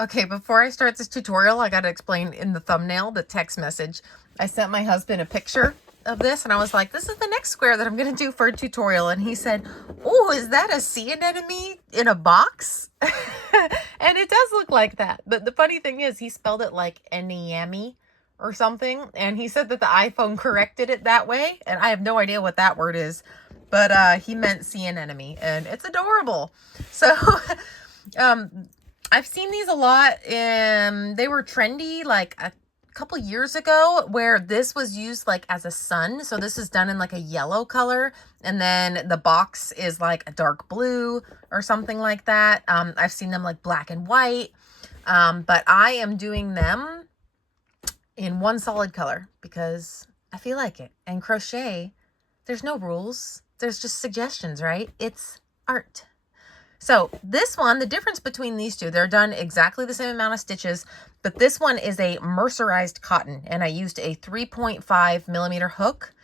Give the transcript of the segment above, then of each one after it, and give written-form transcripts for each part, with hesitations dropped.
Okay, before I start this tutorial, I got to explain in the thumbnail, the text message. I sent my husband a picture of this and I was like, this is the next square that I'm going to do for a tutorial. And he said, oh, is that a sea anemone in a box? And it does look like that. But the funny thing is he spelled it like Ynenamy or something. And he said that the iPhone corrected it that way. And I have no idea what that word is. But he meant sea anemone and it's adorable. So I've seen these a lot. They were trendy like a couple years ago where this was used like as a sun. So this is done in like a yellow color. And then the box is like a dark blue or something like that. I've seen them like black and white. But I am doing them in one solid color because I feel like it. And crochet, there's no rules. There's just suggestions, right? It's art. So this one, the difference between these two, they're done exactly the same amount of stitches, but this one is a mercerized cotton and I used a 3.5 millimeter hook.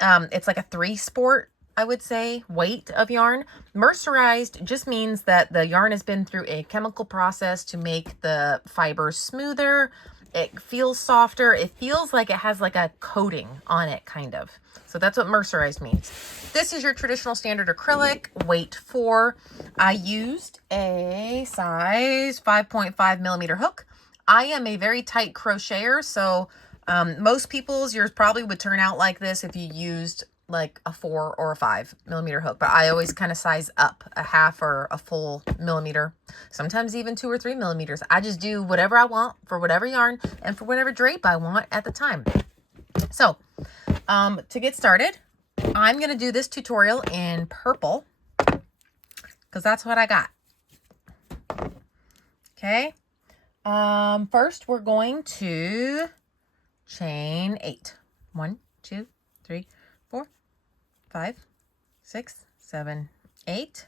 It's like a 3-sport, I would say, weight of yarn. Mercerized just means that the yarn has been through a chemical process to make the fibers smoother. It feels softer. It feels like it has like a coating on it, kind of. So that's what mercerized means. This is your traditional standard acrylic, weight 4. I used a size 5.5 millimeter hook. I am a very tight crocheter, so most people's, yours probably would turn out like this if you used like a 4 or a 5 millimeter hook, but I always kind of size up a half or a full millimeter, sometimes even 2 or 3 millimeters. I just do whatever I want for whatever yarn and for whatever drape I want at the time. So to get started, I'm going to do this tutorial in purple because that's what I got. Okay. First we're going to chain 8. 1, 2, 3, 4, 5, 6, 7, 8.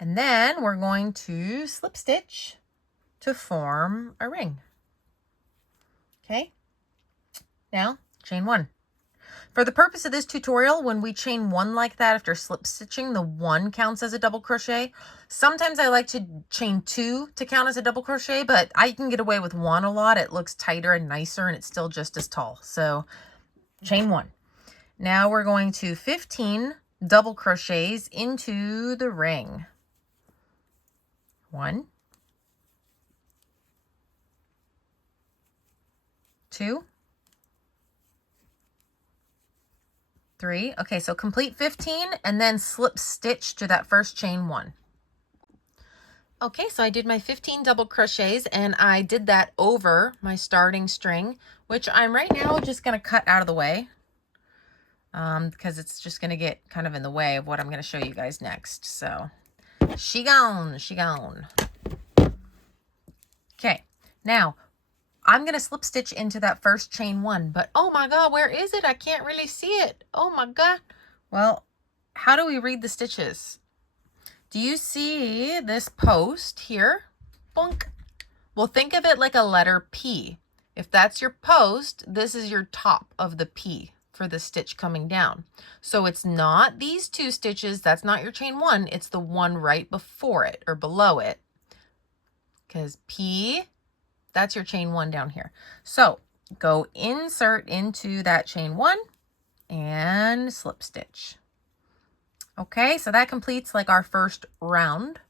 And then we're going to slip stitch to form a ring. Okay. Now chain 1. For the purpose of this tutorial, when we chain 1 like that after slip stitching, the 1 counts as a double crochet. Sometimes I like to chain 2 to count as a double crochet, but I can get away with 1 a lot. It looks tighter and nicer and it's still just as tall. So chain 1. Now we're going to 15 double crochets into the ring. 1, 2, 3. Okay, so complete 15 and then slip stitch to that first chain 1. Okay, so I did my 15 double crochets and I did that over my starting string, which I'm right now just going to cut out of the way because it's just going to get kind of in the way of what I'm going to show you guys next. So she gone. Okay, now I'm going to slip stitch into that first chain 1, but oh my God, where is it? I can't really see it. Oh my God. Well, how do we read the stitches? Do you see this post here? Bonk. Well, think of it like a letter P. If that's your post, this is your top of the P for the stitch coming down. So it's not these 2 stitches. That's not your chain 1. It's the one right before it or below it. Because P, that's your chain 1 down here. So go insert into that chain 1 and slip stitch. Okay, so that completes like our first round.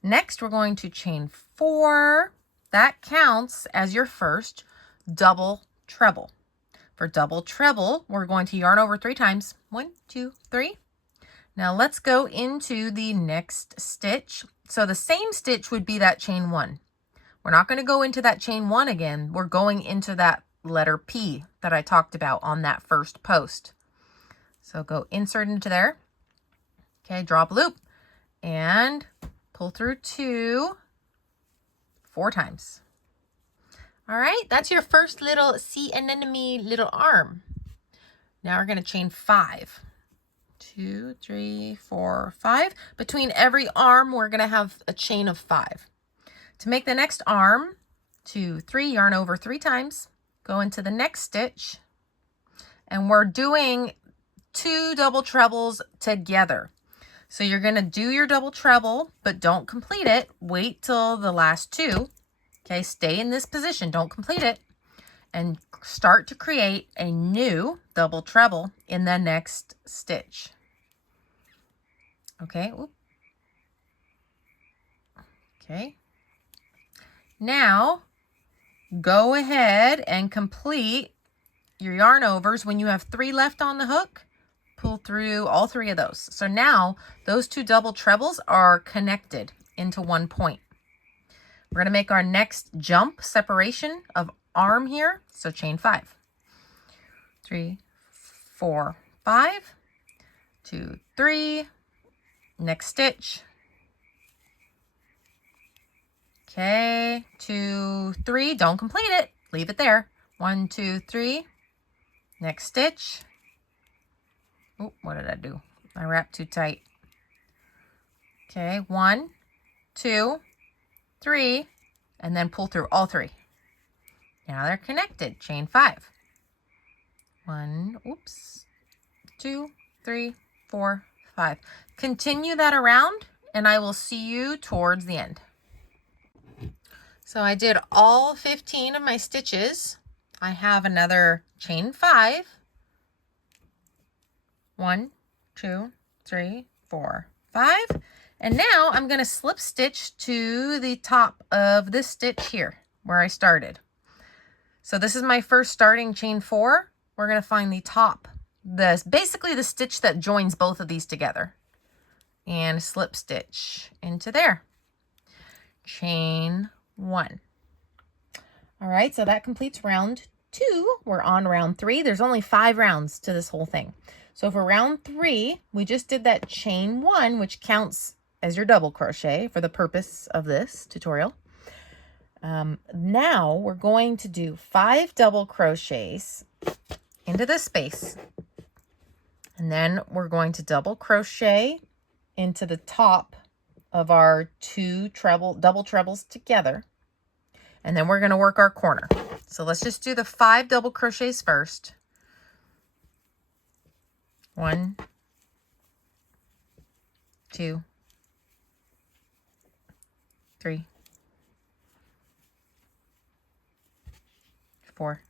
Next, we're going to chain 4. That counts as your first double treble. For double treble, we're going to yarn over 3 times. 1, 2, 3. Now let's go into the next stitch. So the same stitch would be that chain 1. We're not going to go into that chain 1 again. We're going into that letter P that I talked about on that first post. So go insert into there. Okay, drop loop and pull through 2 4 times. All right, that's your first little sea anemone little arm. Now we're going to chain 5. 2, 3, 4, 5. Between every arm, we're going to have a chain of 5. To make the next arm, 2, 3, yarn over 3 times, go into the next stitch, and we're doing 2 double trebles together. So you're going to do your double treble, but don't complete it. Wait till the last 2 Okay, stay in this position, don't complete it, and start to create a new double treble in the next stitch. Okay, okay. Now, go ahead and complete your yarn overs. When you have 3 left on the hook, pull through all 3 of those. So now those 2 double trebles are connected into one point. We're going to make our next jump separation of arm here. So chain 5. 3, 4, 5, 2, 3, next stitch. Okay, 2, 3, don't complete it, leave it there. 1, 2, 3, next stitch. Oh, what did I do? I wrapped too tight. Okay, 1, 2, 3, and then pull through all 3. Now they're connected, chain 5. 1, 2, 3, 4, 5. Continue that around, and I will see you towards the end. So I did all 15 of my stitches. I have another chain 5. 1, 2, 3, 4, 5. And now I'm going to slip stitch to the top of this stitch here where I started. So this is my first starting chain 4. We're going to find the top, basically the stitch that joins both of these together, and slip stitch into there. Chain 1. All right, so that completes round 2. We're on round 3. There's only 5 rounds to this whole thing. So for round 3, we just did that chain 1, which counts as your double crochet for the purpose of this tutorial. Now we're going to do 5 double crochets into this space, and then we're going to double crochet into the top of our 2 double trebles together, and then we're going to work our corner. So let's just do the 5 double crochets first. 1, 2, 3, 4,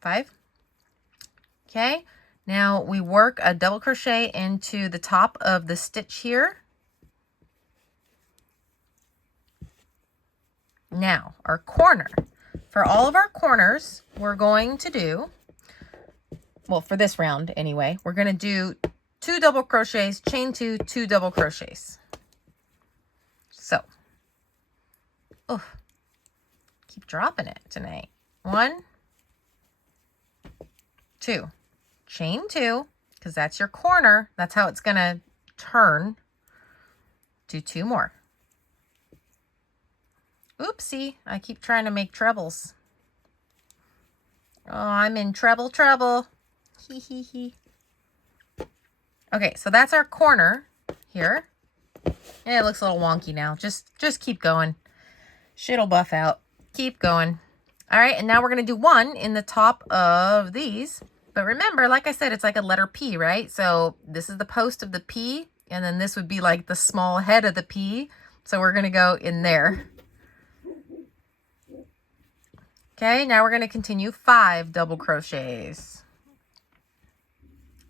5. Okay, now we work a double crochet into the top of the stitch here. Now our corner. For all of our corners, we're going to do, well, for this round anyway, we're going to do 2 double crochets, chain 2, 2 double crochets. So, keep dropping it tonight. 1, 2, chain 2, because that's your corner. That's how it's going to turn. Do 2 more. Oopsie, I keep trying to make trebles. Oh, I'm in trouble. Hee hee hee. Okay, so that's our corner here. Yeah, it looks a little wonky now. Just keep going. Shit'll buff out. Keep going. All right, and now we're going to do 1 in the top of these. But remember, like I said, it's like a letter P, right? So this is the post of the P, and then this would be like the small head of the P. So we're going to go in there. Okay, now we're going to continue 5 double crochets.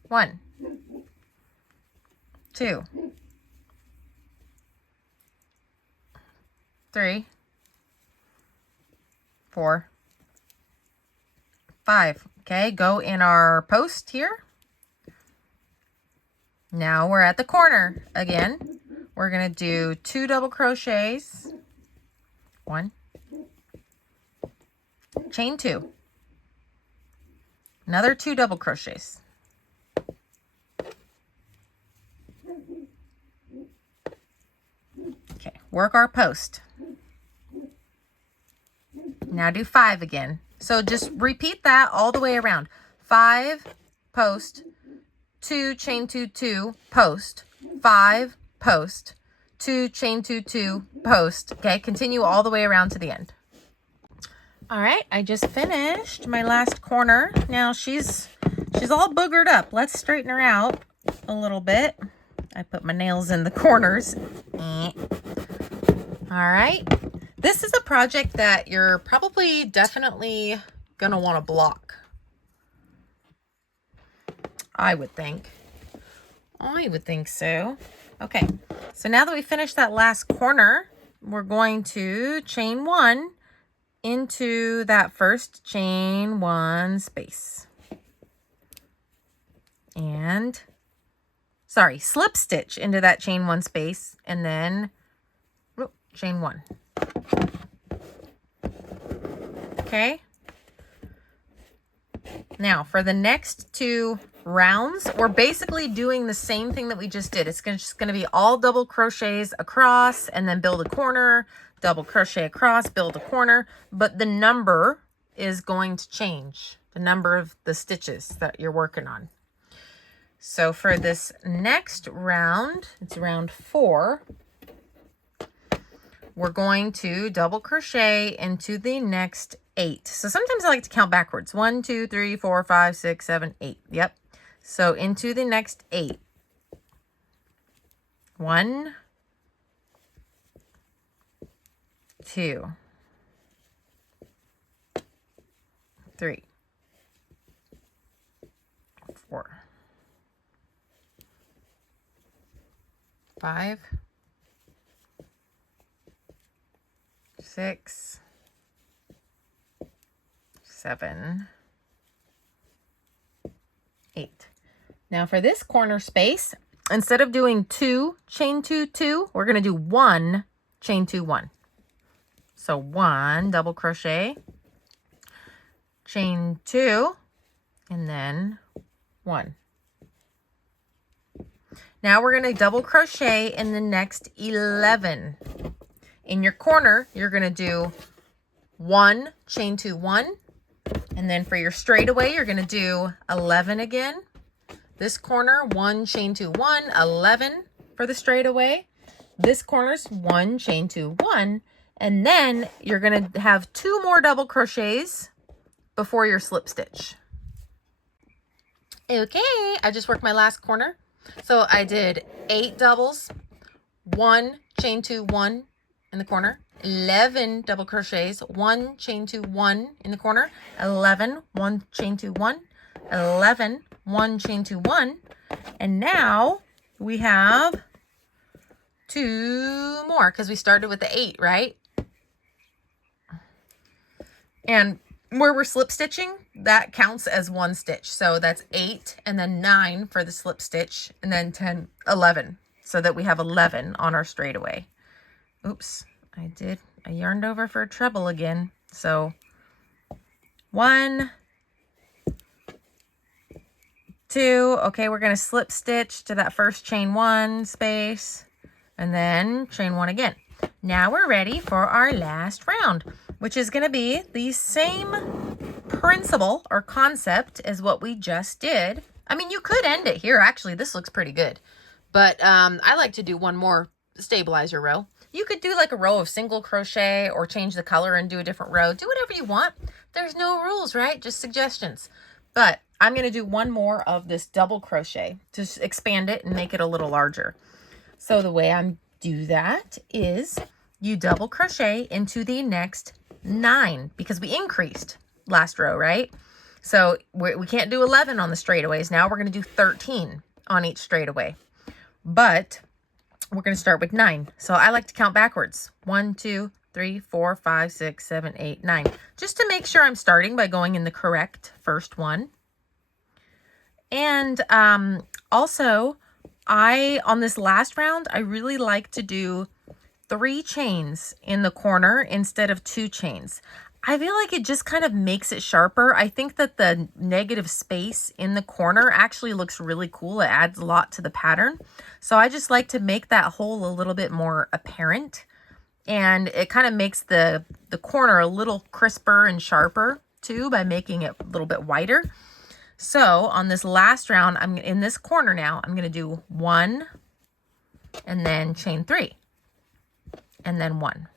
1, 2, 3, 4, 5. Okay, go in our post here. Now we're at the corner again. We're going to do 2 double crochets. 1, chain 2, another 2 double crochets. Okay, work our post. Now do 5 again. So just repeat that all the way around. 5, post, 2, chain 2, 2, post, 5, post, 2, chain 2, 2, post. Okay, continue all the way around to the end. All right, I just finished my last corner. Now she's all boogered up. Let's straighten her out a little bit. I put my nails in the corners. All right. This is a project that you're probably definitely going to want to block. I would think. I would think so. Okay. So now that we finished that last corner, we're going to chain 1 into that first chain 1 space. And slip stitch into that chain 1 space, and then chain 1. Okay. Now for the next 2 rounds, we're basically doing the same thing that we just did. It's just going to be all double crochets across and then build a corner, double crochet across, build a corner, but the number is going to change, the number of the stitches that you're working on. So for this next round, it's round 4, we're going to double crochet into the next 8. So sometimes I like to count backwards. 1, 2, 3, 4, 5, 6, 7, 8. Yep. So into the next 8. 1, 2, 3, 4, 5, 6, 7, 8. Now for this corner space, instead of doing 2 chain 2 2, we're going to do 1 chain 2 1. So 1 double crochet, chain 2, and then 1. Now we're going to double crochet in the next 11. In your corner, you're going to do 1 chain 2 1, and then for your straightaway, you're going to do 11 again. This corner, 1 chain 2 1, 11 for the straightaway. This corner's 1 chain 2 1, and then you're going to have 2 more double crochets before your slip stitch. Okay, I just worked my last corner. So I did 8 doubles, 1 chain 2 1 in the corner, 11 double crochets, 1 chain 2 1 in the corner, 11 1 chain 2 1, 11 1 chain 2 1, and now we have 2 more because we started with the 8, right? And where we're slip stitching, that counts as 1 stitch. So that's 8 and then 9 for the slip stitch, and then 10, 11, so that we have 11 on our straightaway. Oops, I yarned over for a treble again. So 1, 2, okay, we're going to slip stitch to that first chain 1 space, and then chain 1 again. Now we're ready for our last round, which is going to be the same principle or concept as what we just did. I mean, you could end it here. Actually, this looks pretty good, but I like to do one more stabilizer row. You could do like a row of single crochet or change the color and do a different row. Do whatever you want. There's no rules, right? Just suggestions. But I'm going to do one more of this double crochet to expand it and make it a little larger. So the way I do that is you double crochet into the next 9 because we increased last row, right? So we can't do 11 on the straightaways. Now we're going to do 13 on each straightaway, but we're going to start with 9. So I like to count backwards. 1, 2, 3, 4, 5, 6, 7, 8, 9, just to make sure I'm starting by going in the correct first one. And also on this last round, I really like to do 3 chains in the corner instead of 2 chains. I feel like it just kind of makes it sharper. I think that the negative space in the corner actually looks really cool. It adds a lot to the pattern. So I just like to make that hole a little bit more apparent. And it kind of makes the corner a little crisper and sharper too by making it a little bit wider. So on this last round, I'm in this corner now, I'm going to do 1 and then chain 3 and then 1.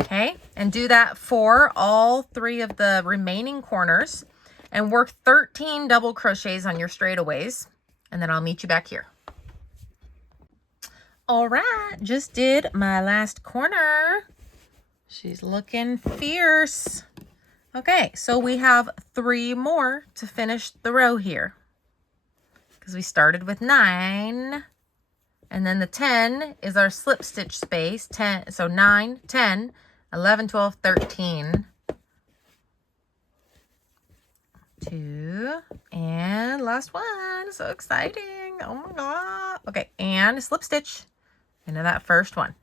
Okay, and do that for all 3 of the remaining corners. and work 13 double crochets on your straightaways, and then I'll meet you back here. All right, just did my last corner. She's looking fierce. Okay, so we have 3 more to finish the row here, because we started with 9, and then the 10 is our slip stitch space. 10, so 9, 10, 11, 12, 13. 2, and last one. So exciting. Oh my god. Okay, and slip stitch into that first one.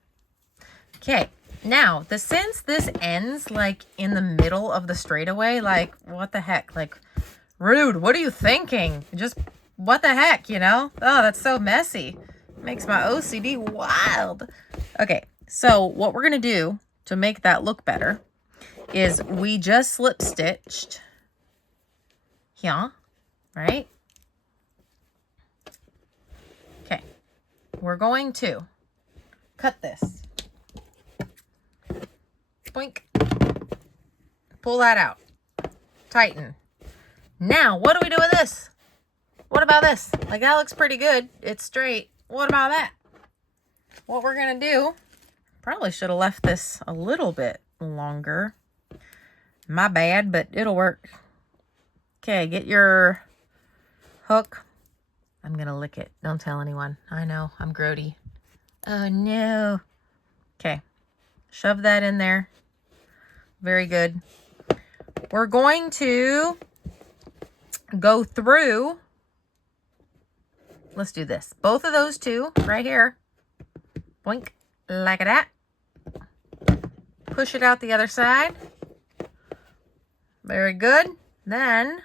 Okay, now since this ends like in the middle of the straightaway, like what the heck? Like, rude, what are you thinking? Just what the heck, you know? Oh, that's so messy. Makes my OCD wild. Okay, so what we're gonna do to make that look better is we just slip stitched here, right? Okay, we're going to cut this. Boink. Pull that out. Tighten. Now, what do we do with this? What about this? Like, that looks pretty good. It's straight. What about that? What we're going to do, probably should have left this a little bit longer. My bad, but it'll work. Okay, get your hook. I'm going to lick it. Don't tell anyone. I know, I'm grody. Oh, no. Okay, shove that in there. Very good. We're going to go through. Let's do this. Both of those two right here. Boink, like that. Push it out the other side. Very good. Then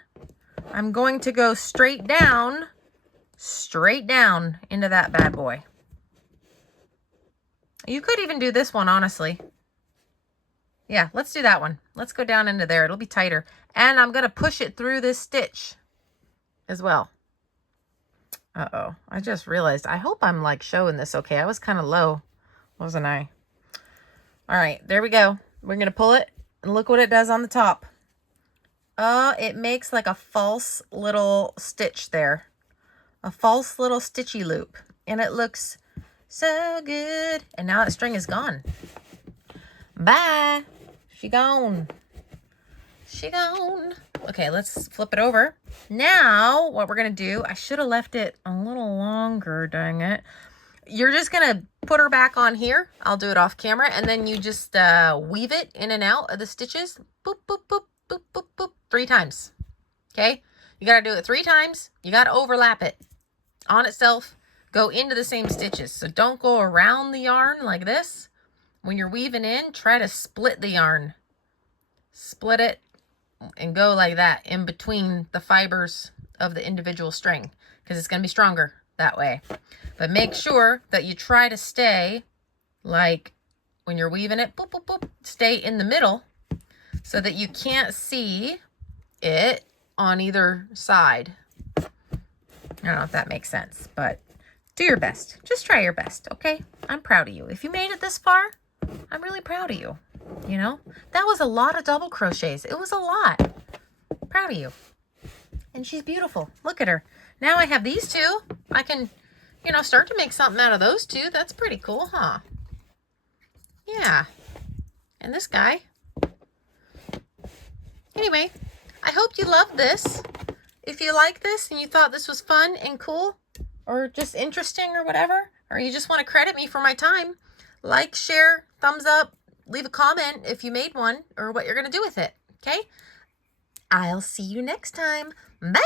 I'm going to go straight down into that bad boy. You could even do this one, honestly. Yeah, let's do that one. Let's go down into there. It'll be tighter. And I'm going to push it through this stitch as well. Uh-oh. I just realized. I hope I'm like showing this okay. I was kind of low, wasn't I? All right, there we go. We're going to pull it and look what it does on the top. It makes like a false little stitch there. A false little stitchy loop. And it looks so good. And now that string is gone. Bye. She gone. She gone. Okay, let's flip it over. Now, what we're going to do, I should have left it a little longer, dang it. You're just going to put her back on here. I'll do it off camera. And then you just weave it in and out of the stitches. Boop, boop, boop, boop, boop, boop. 3 times. Okay? You got to do it 3 times. You got to overlap it on itself. Go into the same stitches. So don't go around the yarn like this. When you're weaving in, try to split the yarn. Split it and go like that in between the fibers of the individual string, because it's going to be stronger that way. But make sure that you try to stay, like when you're weaving it, boop, boop, boop, stay in the middle so that you can't see it on either side. I don't know if that makes sense, but do your best. Just try your best, okay? I'm proud of you. If you made it this far, I'm really proud of you. You know, that was a lot of double crochets. It was a lot. Proud of you. And she's beautiful. Look at her. Now I have these 2. I can, you know, start to make something out of those 2. That's pretty cool, huh? Yeah. And this guy. Anyway, I hope you loved this. If you like this and you thought this was fun and cool, or just interesting or whatever, or you just want to credit me for my time, like, share, thumbs up, leave a comment if you made one or what you're going to do with it. Okay? I'll see you next time. Bye!